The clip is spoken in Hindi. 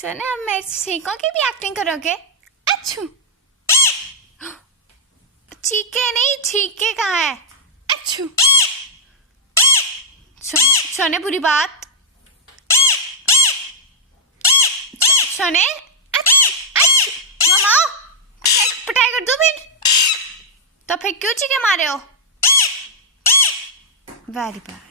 सोने अब मेरे छींकों की भी एक्टिंग करोगे? अच्छू चीके नहीं, छीके कहाँ है? अच्छू सोने बुरी बात। सोने मामा पिटाई कर दूं फिर? तो फिर क्यों चीके मारे हो? Very bad.